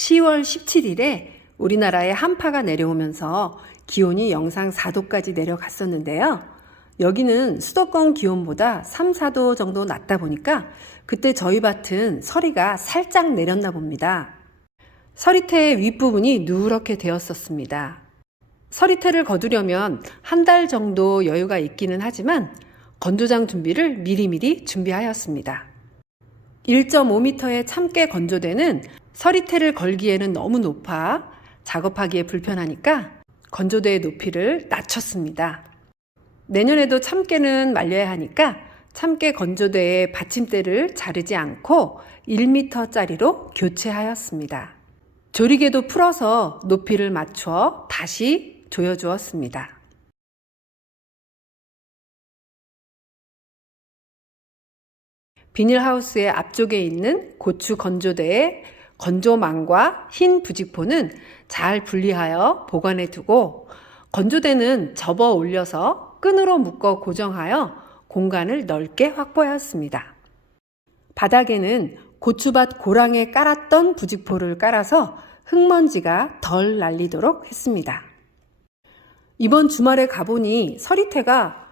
10월 17일에 우리나라에 한파가 내려오면서 기온이 영상 4도까지 내려갔었는데요. 여기는 수도권 기온보다 3, 4도 정도 낮다 보니까 그때 저희 밭은 서리가 살짝 내렸나 봅니다. 서리태의 윗부분이 누렇게 되었었습니다. 서리태를 거두려면 한 달 정도 여유가 있기는 하지만 건조장 준비를 미리미리 준비하였습니다. 1.5m의 참깨 건조대는 서리태를 걸기에는 너무 높아 작업하기에 불편하니까 건조대의 높이를 낮췄습니다. 내년에도 참깨는 말려야 하니까 참깨 건조대의 받침대를 자르지 않고 1m짜리로 교체하였습니다. 조리개도 풀어서 높이를 맞춰 다시 조여주었습니다. 비닐하우스의 앞쪽에 있는 고추 건조대의 건조망과 흰 부직포는 잘 분리하여 보관해 두고 건조대는 접어 올려서 끈으로 묶어 고정하여 공간을 넓게 확보하였습니다. 바닥에는 고추밭 고랑에 깔았던 부직포를 깔아서 흙먼지가 덜 날리도록 했습니다. 이번 주말에 가보니 서리태가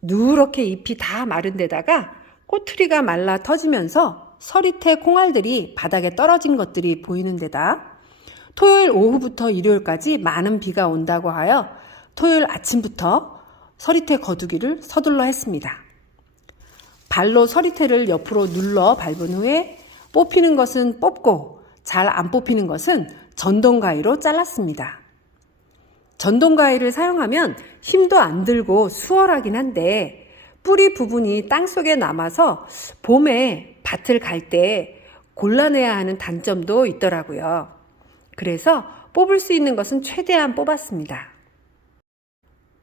누렇게 잎이 다 마른 데다가 꼬투리가 말라 터지면서 서리태 콩알들이 바닥에 떨어진 것들이 보이는 데다 토요일 오후부터 일요일까지 많은 비가 온다고 하여 토요일 아침부터 서리태 거두기를 서둘러 했습니다. 발로 서리태를 옆으로 눌러 밟은 후에 뽑히는 것은 뽑고 잘 안 뽑히는 것은 전동 가위로 잘랐습니다. 전동 가위를 사용하면 힘도 안 들고 수월하긴 한데 뿌리 부분이 땅 속에 남아서 봄에 밭을 갈 때 골라내야 하는 단점도 있더라고요. 그래서 뽑을 수 있는 것은 최대한 뽑았습니다.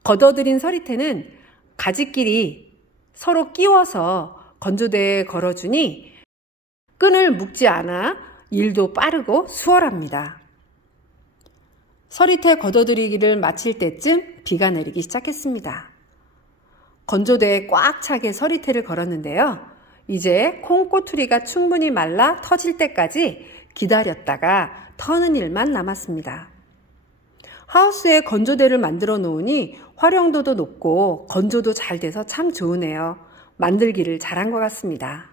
걷어들인 서리태는 가지끼리 서로 끼워서 건조대에 걸어주니 끈을 묶지 않아 일도 빠르고 수월합니다. 서리태 걷어들이기를 마칠 때쯤 비가 내리기 시작했습니다. 건조대에 꽉 차게 서리태를 걸었는데요. 이제 콩꼬투리가 충분히 말라 터질 때까지 기다렸다가 터는 일만 남았습니다. 하우스에 건조대를 만들어 놓으니 활용도도 높고 건조도 잘 돼서 참 좋으네요. 만들기를 잘한 것 같습니다.